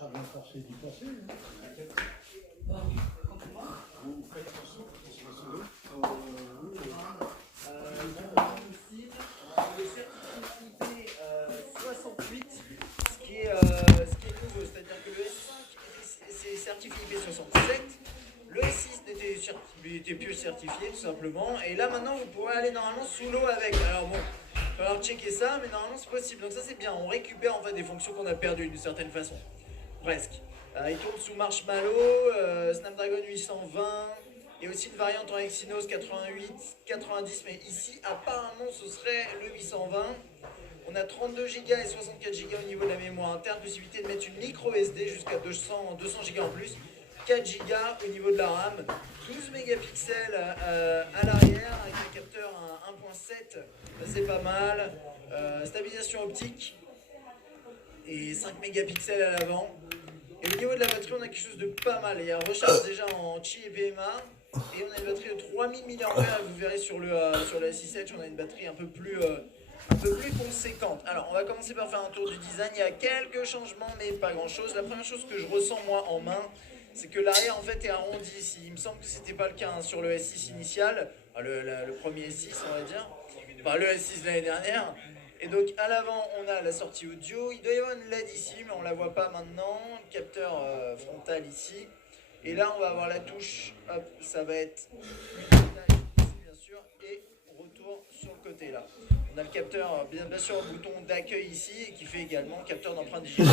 sera bien forcé d'y passer. Vous faites attention sur ce dos Le certifié 68, ce qui est nouveau, c'est-à-dire que le S5 c'est certifié IP67, le S6 n'était plus certifié tout simplement, et là maintenant vous pourrez aller normalement sous l'eau avec. Alors bon, il va falloir checker ça, mais normalement c'est possible, donc ça c'est bien, on récupère en fait des fonctions qu'on a perdues d'une certaine façon, presque. Il tourne sous Marshmallow, Snapdragon 820, et aussi une variante en Exynos 88, 90, mais ici apparemment ce serait le 820. On a 32 Go et 64 Go au niveau de la mémoire interne, possibilité de mettre une micro SD jusqu'à 200 Go en plus, 4 Go au niveau de la RAM, 12 mégapixels à l'arrière avec un capteur 1.7, c'est pas mal, stabilisation optique et 5 mégapixels à l'avant. Et au niveau de la batterie, on a quelque chose de pas mal. Il y a recharge déjà en Qi et PMA. Et on a une batterie de 3000 mAh. Vous verrez sur la 6 Edge, on a une batterie un peu plus conséquente. Alors, on va commencer par faire un tour du design. Il y a quelques changements, mais pas grand chose. La première chose que je ressens moi en main, c'est que l'arrière en fait est arrondi ici. Il me semble que c'était pas le cas sur le S6 initial, le premier S6, on va dire. Enfin, le S6 de l'année dernière. Et donc à l'avant on a la sortie audio, il doit y avoir une LED ici mais on la voit pas maintenant, capteur frontal ici, et là on va avoir la touche, hop, ça va être ici bien sûr, et retour sur le côté là. On a le capteur, bien sûr le bouton d'accueil ici, et qui fait également capteur d'empreinte digitale.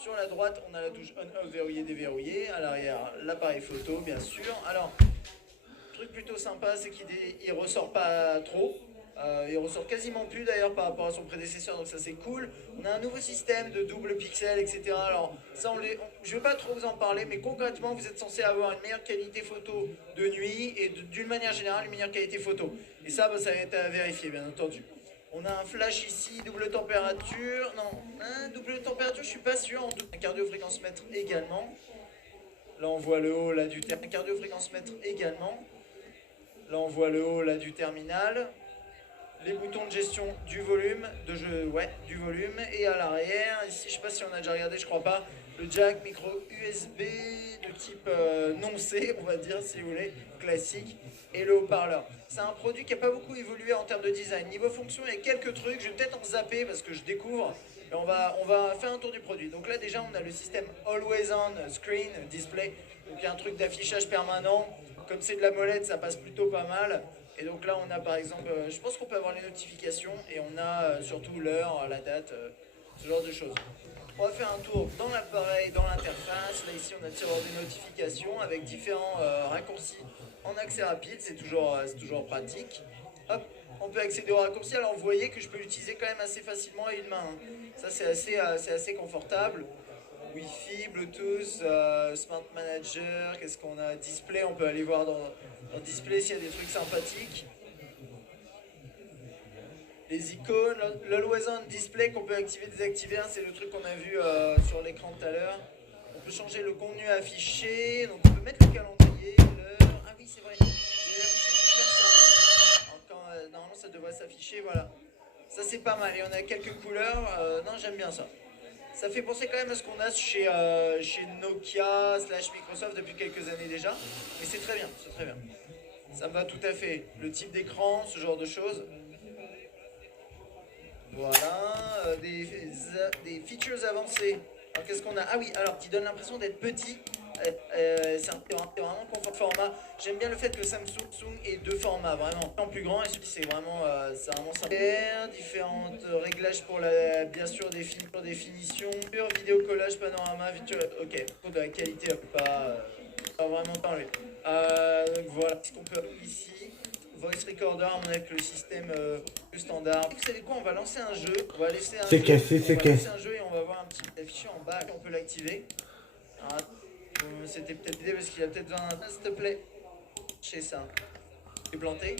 Sur la droite on a la touche on-off verrouillé déverrouillé, à l'arrière l'appareil photo bien sûr. Alors, truc plutôt sympa c'est qu'il ressort pas trop. Il ressort quasiment plus d'ailleurs par rapport à son prédécesseur, donc ça c'est cool. On a un nouveau système de double pixel, etc. Alors ça je ne vais pas trop vous en parler, mais concrètement vous êtes censé avoir une meilleure qualité photo de nuit et d'une manière générale une meilleure qualité photo. Et ça, ça va être à vérifier bien entendu. On a un flash ici, double température. Non, double température je suis pas sûr. Un cardio-fréquence mètre également. Là on voit le haut là du terminal. Un cardio-fréquence mètre également. Là on voit le haut là du terminal. Les boutons de gestion du volume, du volume, et à l'arrière, ici je sais pas si on a déjà regardé, je crois pas, le jack micro USB de type non C, on va dire si vous voulez, classique, et le haut-parleur. C'est un produit qui n'a pas beaucoup évolué en termes de design. Niveau fonction, il y a quelques trucs, je vais peut-être en zapper parce que je découvre, mais on va faire un tour du produit. Donc là déjà on a le système Always On Screen Display, donc il y a un truc d'affichage permanent, comme c'est de la molette ça passe plutôt pas mal. Et donc là on a par exemple, je pense qu'on peut avoir les notifications et on a surtout l'heure, la date, ce genre de choses. On va faire un tour dans l'appareil, dans l'interface. Là ici on a tiroir des notifications avec différents raccourcis en accès rapide, c'est toujours pratique. Hop, on peut accéder aux raccourcis, alors vous voyez que je peux l'utiliser quand même assez facilement à une main. Ça c'est assez confortable. Wi-Fi, Bluetooth, Smart Manager, qu'est-ce qu'on a? Display, on peut aller voir dans Display s'il y a des trucs sympathiques. Les icônes, l'Always On Display qu'on peut activer, désactiver, c'est le truc qu'on a vu sur l'écran tout à l'heure. On peut changer le contenu affiché, donc on peut mettre le calendrier, l'heure. Ah oui, c'est vrai, j'ai l'habitude de faire ça. Normalement ça devrait s'afficher, voilà. Ça c'est pas mal, et on a quelques couleurs, non j'aime bien ça. Ça fait penser quand même à ce qu'on a chez Nokia / Microsoft depuis quelques années déjà. Mais c'est très bien, c'est très bien. Ça me va tout à fait. Le type d'écran, ce genre de choses. Voilà, des features avancées. Alors qu'est-ce qu'on a? Ah oui, alors qui donne l'impression d'être petit. C'est vraiment confort format. J'aime bien le fait que Samsung ait deux formats, vraiment. En plus grand, et celui c'est vraiment sympa. Différents réglages pour bien sûr des films, pour définition, vidéo collage, panorama, ok, pour de la qualité, pas vraiment parler. Donc voilà, ce qu'on peut ici. Voice Recorder, on a le système plus standard. Vous savez quoi, on va lancer un jeu. On va laisser un C'est jeu. cassé, c'est On va cassé. lancer un jeu et on va voir un petit affiché en bas. On peut l'activer. C'était peut-être l'idée parce qu'il a peut-être besoin d'un... S'il te plaît. Chez ça. Il fait planter.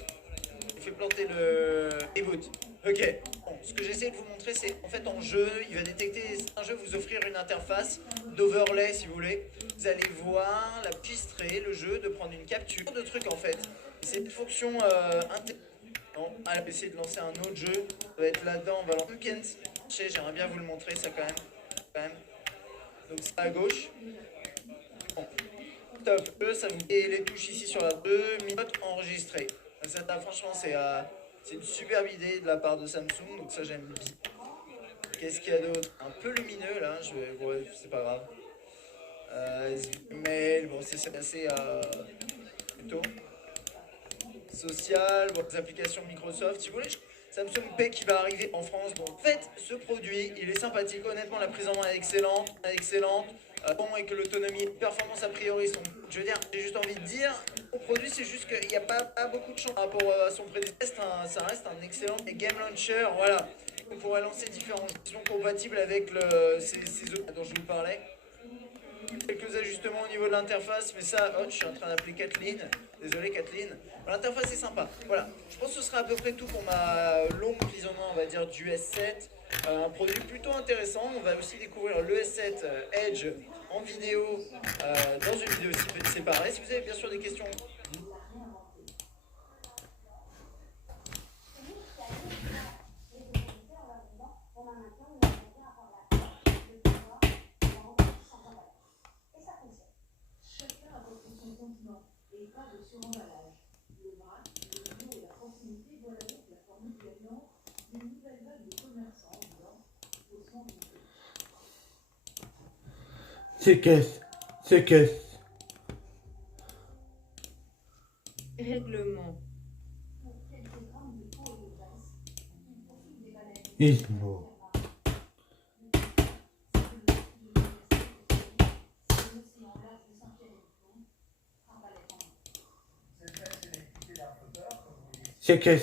Il fait planter le reboot. Ok. Bon, ce que j'essaie de vous montrer, c'est en fait en jeu, il va détecter un jeu, vous offrir une interface d'overlay si vous voulez. Vous allez voir la pistrer le jeu, de prendre une capture de trucs en fait. C'est une fonction non, elle va essayer de lancer un autre jeu. Ça va être là-dedans. On va lancer Weekend. J'aimerais bien vous le montrer ça quand même. Donc c'est à gauche. Bon. Top. Et les touches ici sur la 2 minutes enregistrées. Ça, franchement, c'est une superbe idée de la part de Samsung. Donc ça, j'aime bien. Qu'est-ce qu'il y a d'autre? Un peu lumineux là. Ouais, c'est pas grave. Mail, bon, c'est assez plutôt social. Bon, les applications Microsoft. Si vous voulez, Samsung Pay qui va arriver en France. Donc, en fait, ce produit, il est sympathique. Honnêtement, la prise en main est excellente. Bon, et que l'autonomie et la performance a priori sont. Je veux dire, j'ai juste envie de dire, au produit, c'est juste qu'il n'y a pas beaucoup de chance par rapport à son prédécesseur. Ça reste un excellent game launcher. Voilà. On pourrait lancer différentes versions compatibles avec ces autres dont je vous parlais. Quelques ajustements au niveau de l'interface, mais ça, je suis en train d'appeler Kathleen. Désolé Kathleen. L'interface est sympa. Voilà, je pense que ce sera à peu près tout pour ma longue prise en main, on va dire, du S7. Un produit plutôt intéressant. On va aussi découvrir le S7 Edge en vidéo, dans une vidéo séparée. Si vous avez bien sûr des questions. Et pas de suremballage. Le vrac, le bio et la proximité, voilà donc la formule gagnante d'une nouvelle vague de commerçants disant haussement du prix. C'est qu'est-ce Règlement. Pour quelques grammes de peau et de graisse, il profite des maladies. Ismo. C'est que.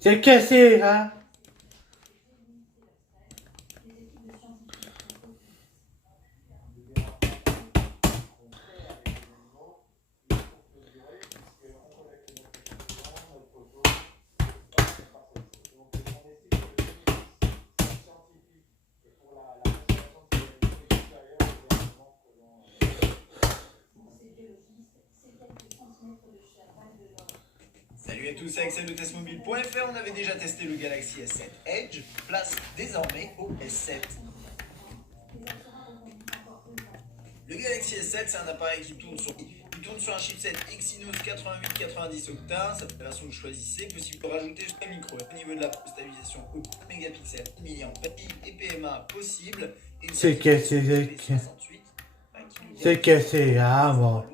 C'est que c'est, hein? Salut à tous, c'est Axel de testmobile.fr. On avait déjà testé le Galaxy S7 Edge. Place désormais au S7. Le Galaxy S7, c'est un appareil qui tourne sur un chipset Exynos 8890 octane. C'est la version que vous choisissez. Possible de rajouter jusqu'à micro. Au niveau de la stabilisation, 4 mégapixels, 1000 mAh et PMA possible. C'est que c'est, ah bon.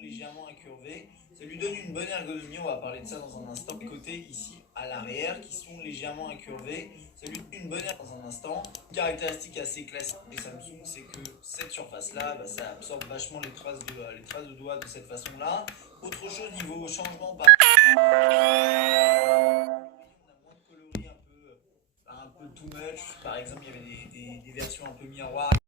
Légèrement incurvé. Ça lui donne une bonne ergonomie. On va parler de ça dans un instant. Les côtés ici à l'arrière qui sont légèrement incurvés. Ça lui donne une bonne ergonomie dans un instant. Une caractéristique assez classique chez Samsung, c'est que cette surface-là, ça absorbe vachement les traces de doigts de cette façon-là. Autre chose niveau changement, on a moins de coloris un peu too much. Par exemple, il y avait des versions un peu miroir.